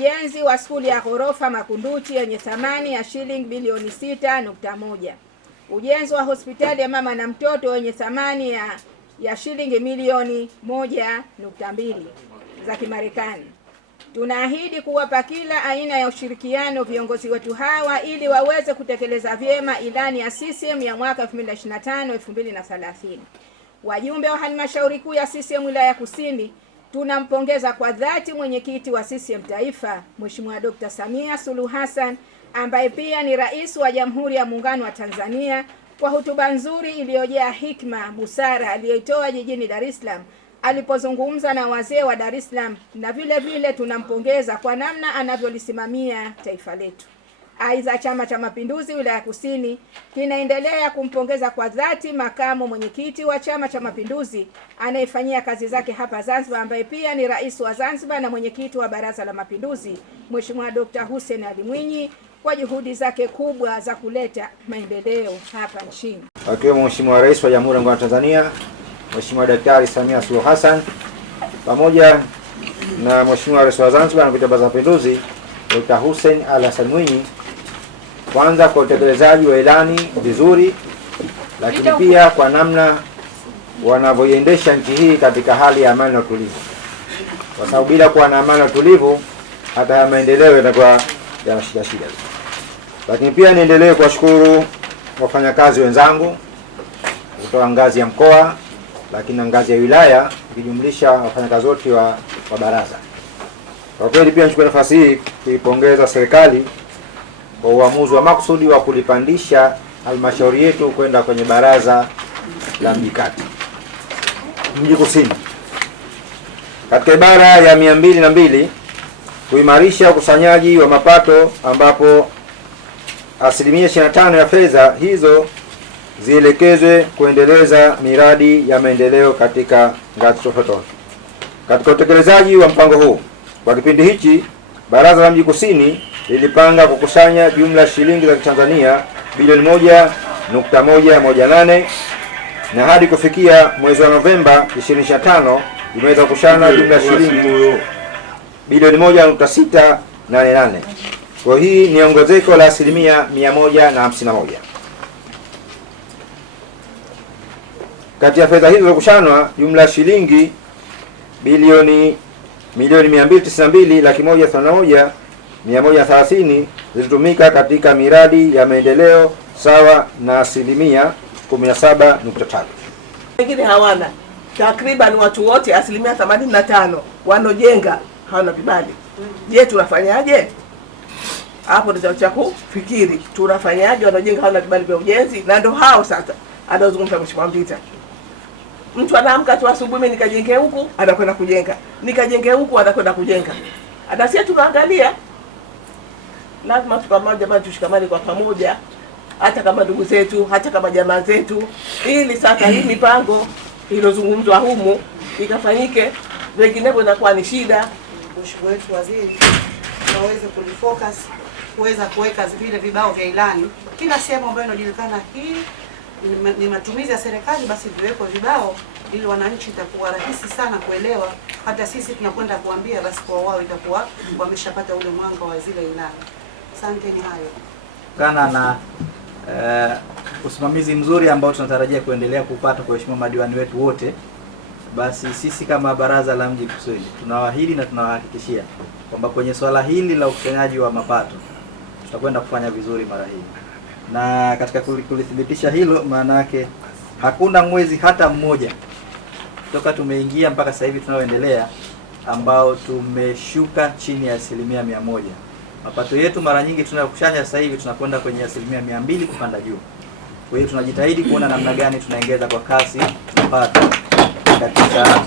ujenzi wa skuli ya ghorofa Makunduchi yenye thamani ya shilingi bilioni 6.1, ujenzi wa hospitali ya mama na mtoto wenye thamani ya shilingi milioni 1.2 za Kimarekani. Tunaahidi kuwapa kila aina ya ushirikiano viongozi wetu hawa ili waweze kutekeleza vyema ilani ya CCM ya mwaka 2025-2030. Wajumbe wa halmashauri kuu ya CCM wilaya ya Kusini, tunampongeza kwa dhati mwenyekiti wa CCM Taifa, Mheshimiwa Dr. Samia Suluhu Hassan, ambaye pia ni Rais wa Jamhuri ya Muungano wa Tanzania, kwa hotuba nzuri iliyojaa hikma, busara aliyoitoa jijini Dar es Salaam alipozungumza na wazee wa Dar es Salaam, na vile vile tunampongeza kwa namna anavyolisimamia taifa letu. Aidha, Chama cha Mapinduzi wilaya ya Kusini kinaendelea kumpongeza kwa dhati makamu mwenyekiti wa Chama cha Mapinduzi anayefanyia kazi zake hapa Zanzibar, ambaye pia ni rais wa Zanzibar na mwenyekiti wa Baraza la Mapinduzi, Mheshimiwa Dr. Hussein Ali Mwinyi, kwa juhudi zake kubwa za kuleta maendeleo hapa nchini, akiwemo Mheshimiwa Rais wa Jamhuri ya Muungano wa Tanzania Mheshimiwa Daktari Samia Suluhu Hassan, pamoja na Mheshimiwa Rais wa Zanzibar na Baraza la Mapinduzi Dr. Hussein Ali Hassan Mwinyi, kwanza kwa utekelezaji wa ilani vizuri, lakini pia kwa namna wanavyoiendesha nchi hii katika hali ya amani na utulivu, kwa sababu bila kuwa na amani na utulivu hata ya maendeleo yatakuwa yana shida. Lakini pia niendelee kuwashukuru wafanyakazi wenzangu kutoka ngazi ya mkoa, lakini na ngazi ya wilaya, ikijumlisha wafanyakazi wote wa baraza. Kwa kweli pia nichukue nafasi hii kuipongeza serikali kwa uamuzi wa makusudi wa kulipandisha halmashauri yetu kwenda kwenye baraza la mji kati, mji kusini, katika ibara ya 202 kuimarisha ukusanyaji wa mapato, ambapo asilimia 25 ya fedha hizo zielekezwe kuendeleza miradi ya maendeleo katika ngazi tofauti. Katika utekelezaji wa mpango huu kwa kipindi hichi, baraza la mji kusini lilipanga kukusanya jumla shilingi za Tanzania bilioni 1.118, na hadi kufikia mwezi wa Novemba 2025 imeweza kukusanya jumla shilingi bilioni 1.688. Kwa hii ni ongezeko la asilimia 151. Kati ya fedha hizo zilizokusanywa, jumla shilingi milioni 292,181,130 zilitumika katika miradi ya maendeleo sawa na asilimia 17.3. Wengine hawana, takriban watu wote asilimia 85 wanojenga hawana vibali. Je, tunafanyaje? Hapo ndio cha kufikiri, tunafanyaje? Wanojenga hawana vibali vya ujenzi, na ndio hao sasa anazungumza Mheshimiwa Mbita. Mtu anaamka tu asubuhi, mimi nikajenge huku, anakwenda kujenga, nikajenge huku, anakwenda kujenga. Hata sisi tunaangalia, lazima tukamane, jamani, tushikamane kwa pamoja, hata kama ndugu zetu, hata kama jamaa zetu, ili sasa hii mipango iliyozungumzwa humu ikafanyike, vinginevyo inakuwa ni shida. Mheshimiwa wetu waziri waweze kulifocus, kuweza kuweka vile vibao vya ilani kila sehemu ambayo inajulikana hii ni matumizi ya serikali, basi viwekwe vibao ili wananchi itakuwa rahisi sana kuelewa. Hata sisi tunakwenda kuambia, basi kwa wao itakuwa wameshapata ule mwanga wa zile ilani. Asante. Ni hayo kana na usimamizi mzuri ambao tunatarajia kuendelea kupata kwa Mheshimiwa madiwani wetu wote. Basi sisi kama baraza la mji kusini tunawaahidi na tunawahakikishia kwamba kwenye swala hili la ukusanyaji wa mapato tutakwenda kufanya vizuri mara hii. Na katika kulithibitisha hilo, maana yake hakuna mwezi hata mmoja toka tumeingia mpaka sasa hivi tunaoendelea ambao tumeshuka chini ya 100%. Mapato yetu mara nyingi tunayokusanya sasa hivi tunakwenda kwenye 200% kupanda juu. Kwa hiyo tunajitahidi kuona namna gani tunaongeza kwa kasi mapato katika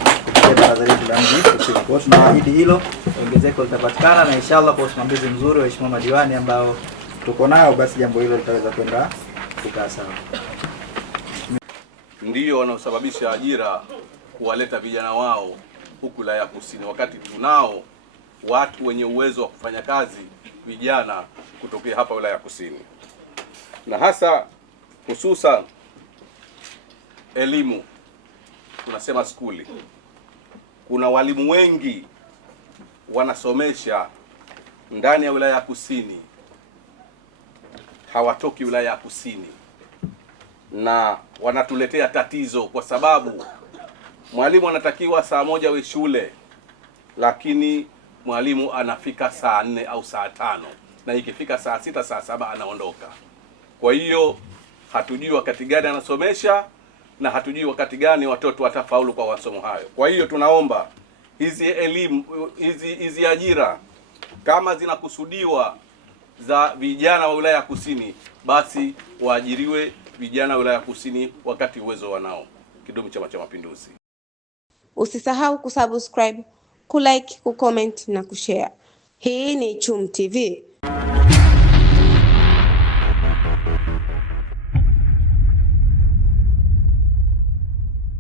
baraza letu la mji kusini. Kwa hiyo tunaahidi hilo ongezeko litapatikana, na inshallah kwa usimamizi mzuri wa Mheshimiwa madiwani ambao tuko nao, basi jambo hilo litaweza kwenda kukaa sawa. Ndio wanaosababisha ajira kuwaleta vijana wao huku wilaya ya Kusini, wakati tunao watu wenye uwezo wa kufanya kazi vijana kutokea hapa wilaya ya Kusini, na hasa hususa elimu. Tunasema skuli, kuna walimu wengi wanasomesha ndani ya wilaya ya Kusini hawatoki wilaya ya Kusini, na wanatuletea tatizo, kwa sababu mwalimu anatakiwa saa 1 we shule, lakini mwalimu anafika saa 4 au saa 5, na ikifika saa 6 saa 7 anaondoka. Kwa hiyo hatujui wakati gani anasomesha na hatujui wakati gani watoto watafaulu kwa masomo hayo. Kwa hiyo tunaomba hizi elimu, hizi ajira kama zinakusudiwa za vijana wa wilaya ya Kusini, basi waajiriwe vijana wa wilaya ya Kusini wakati uwezo wanao. Kidumu Chama cha Mapinduzi! Usisahau kusubscribe, kulike, kucomment na kushare. Hii ni Chum TV.